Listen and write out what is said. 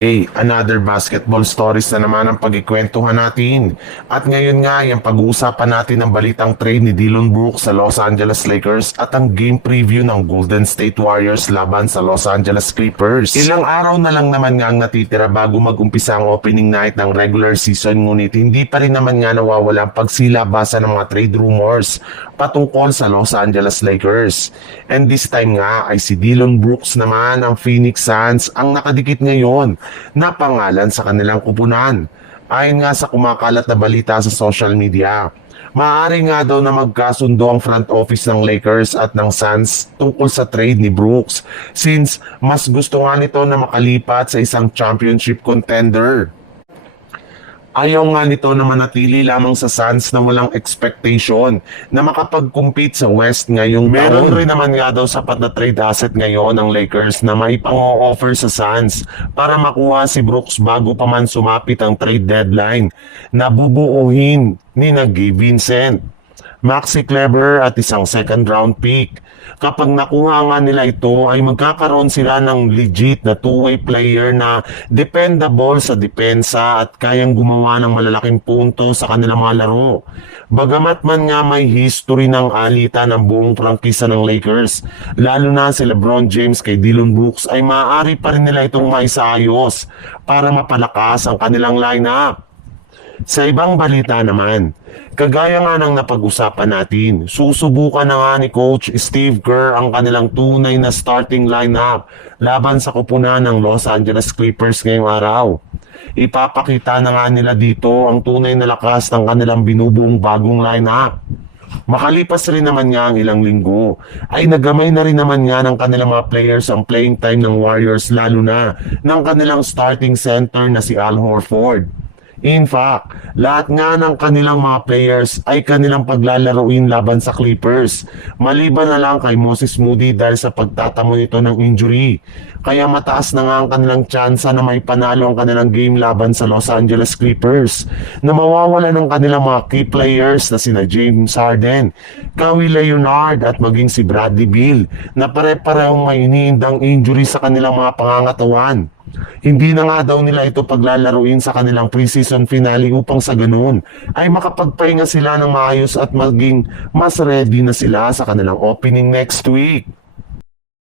Another basketball stories na naman ang pagkikwentuhan natin. At ngayon nga, yung pag-uusapan natin ang balitang trade ni Dillon Brooks sa Los Angeles Lakers at ang game preview ng Golden State Warriors laban sa Los Angeles Clippers. Ilang araw na lang naman nga ang natitira bago mag-umpisa ang opening night ng regular season, ngunit hindi pa rin naman nga nawawala ang pagsilabasa ng mga trade rumors patungkol sa Los Angeles Lakers. And this time nga ay si Dillon Brooks naman ng Phoenix Suns ang nakadikit ngayon na pangalan sa kanilang kupunan. Ayon nga sa kumakalat na balita sa social media, maaari nga daw na magkasundo ang front office ng Lakers at ng Suns tungkol sa trade ni Brooks, since mas gusto nga nito na makalipat sa isang championship contender. Ayaw nga nito na manatili lamang sa Suns na walang expectation na makapag-compete sa West ngayong taon. Meron rin naman nga daw sapat na trade asset ngayon ng Lakers na may pang-o-offer sa Suns para makuha si Brooks bago pa man sumapit ang trade deadline na bubuuhin ni Gabe Vincent, Maxi Kleber at isang second round pick. Kapag nakuha nga nila ito ay magkakaroon sila ng legit na two-way player na dependable sa depensa at kayang gumawa ng malalaking punto sa kanilang mga laro. Bagamat man nga may history ng alitan ng buong prangkisa ng Lakers, lalo na si LeBron James kay Dillon Brooks, ay maaari pa rin nila itong maisaayos para mapalakas ang kanilang lineup. Sa ibang balita naman, kagaya nga ng napag-usapan natin, susubukan na nga ni Coach Steve Kerr ang kanilang tunay na starting lineup laban sa kupunan ng Los Angeles Clippers ngayong araw. Ipapakita na nga nila dito ang tunay na lakas ng kanilang binubuong bagong lineup. Makalipas rin naman nga ang ilang linggo, ay nagamay na rin naman nga ng kanilang mga players ang playing time ng Warriors, lalo na ng kanilang starting center na si Al Horford. In fact, lahat nga ng kanilang mga players ay kanilang paglalaruin laban sa Clippers, maliban na lang kay Moses Moody dahil sa pagtatamo nito ng injury. Kaya mataas na nga ang kanilang tsansa na may panalo ang kanilang game laban sa Los Angeles Clippers, na mawawala ng kanilang mga key players na sina James Harden, Kawhi Leonard at maging si Bradley Beal, na pare-parehong may iniindang injury sa kanilang mga pangangatawan. Hindi na nga daw nila ito paglalaruin sa kanilang preseason finale upang sa ganun ay makapagpahinga sila ng maayos at maging mas ready na sila sa kanilang opening next week.